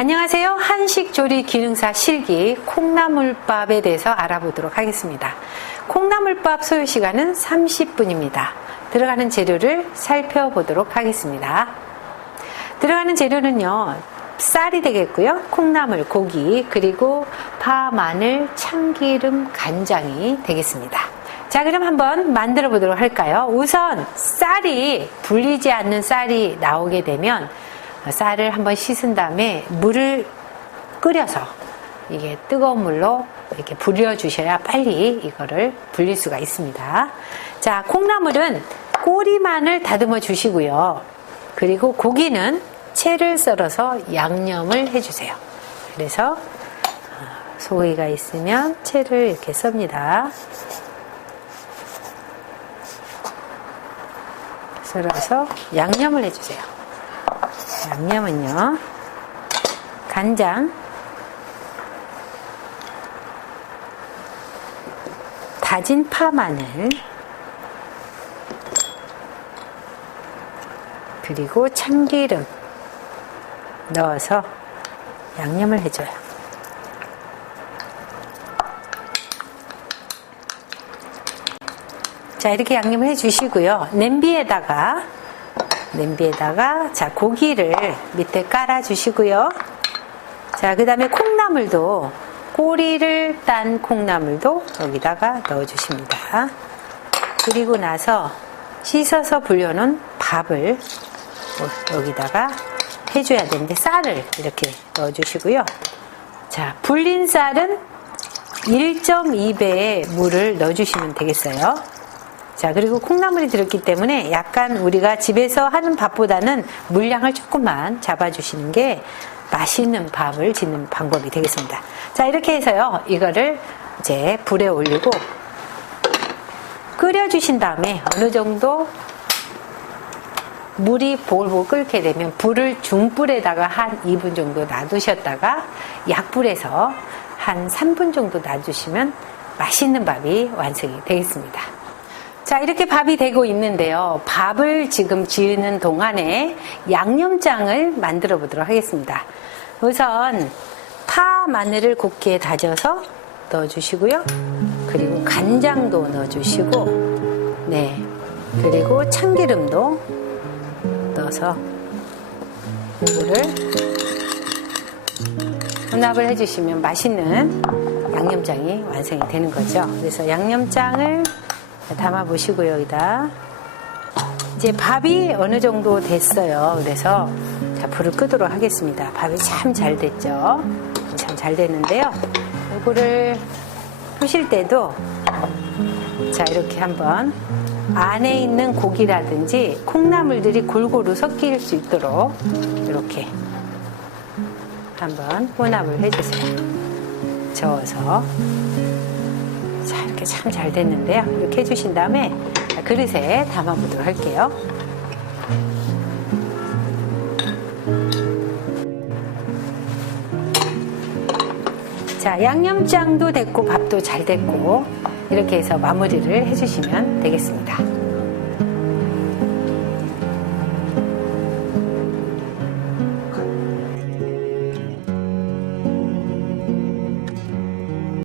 안녕하세요. 한식조리 기능사 실기 콩나물밥에 대해서 알아보도록 하겠습니다. 콩나물밥 소요 시간은 30분입니다. 들어가는 재료를 살펴보도록 하겠습니다. 들어가는 재료는요. 쌀이 되겠고요. 콩나물, 고기, 그리고 파, 마늘, 참기름, 간장이 되겠습니다. 자, 그럼 한번 만들어 보도록 할까요? 우선 쌀이 불리지 않는 쌀이 나오게 되면 쌀을 한번 씻은 다음에 물을 끓여서 이게 뜨거운 물로 이렇게 불려 주셔야 빨리 이거를 불릴 수가 있습니다. 자, 콩나물은 꼬리만을 다듬어 주시고요. 그리고 고기는 채를 썰어서 양념을 해주세요. 그래서 소고기가 있으면 채를 이렇게 썹니다. 썰어서 양념을 해주세요. 양념은요, 간장, 다진 파 마늘, 그리고 참기름 넣어서 양념을 해줘요. 자, 이렇게 양념을 해주시고요. 냄비에다가, 냄비에다가, 자, 고기를 밑에 깔아 주시고요. 자, 그 다음에 콩나물도, 꼬리를 딴 콩나물도 여기다가 넣어 주십니다. 그리고 나서 씻어서 불려놓은 밥을 여기다가 해줘야 되는데, 쌀을 이렇게 넣어주시고요. 자, 불린 쌀은 1.2배의 물을 넣어주시면 되겠어요. 자, 그리고 콩나물이 들었기 때문에 약간 우리가 집에서 하는 밥보다는 물량을 조금만 잡아주시는 게 맛있는 밥을 짓는 방법이 되겠습니다. 자, 이렇게 해서요, 이거를 이제 불에 올리고 끓여주신 다음에 어느 정도 물이 보글보글 끓게 되면 불을 중불에다가 한 2분 정도 놔두셨다가 약불에서 한 3분 정도 놔주시면 맛있는 밥이 완성이 되겠습니다. 자, 이렇게 밥이 되고 있는데요. 밥을 지금 지으는 동안에 양념장을 만들어 보도록 하겠습니다. 우선 파, 마늘을 곱게 다져서 넣어주시고요. 그리고 간장도 넣어주시고, 네. 그리고 참기름도 넣어서 이거를 혼합을 해주시면 맛있는 양념장이 완성이 되는 거죠. 그래서 양념장을 담아 보시고요, 여기다. 이제 밥이 어느 정도 됐어요. 그래서 자, 불을 끄도록 하겠습니다. 밥이 참 잘 됐죠. 참 잘 됐는데요. 이거를 푸실 때도 자, 이렇게 한번 안에 있는 고기라든지 콩나물들이 골고루 섞일 수 있도록 이렇게 한번 혼합을 해주세요. 저어서 자, 이렇게 참 잘 됐는데요. 이렇게 해주신 다음에 그릇에 담아보도록 할게요. 자, 양념장도 됐고 밥도 잘 됐고 이렇게 해서 마무리를 해주시면 되겠습니다.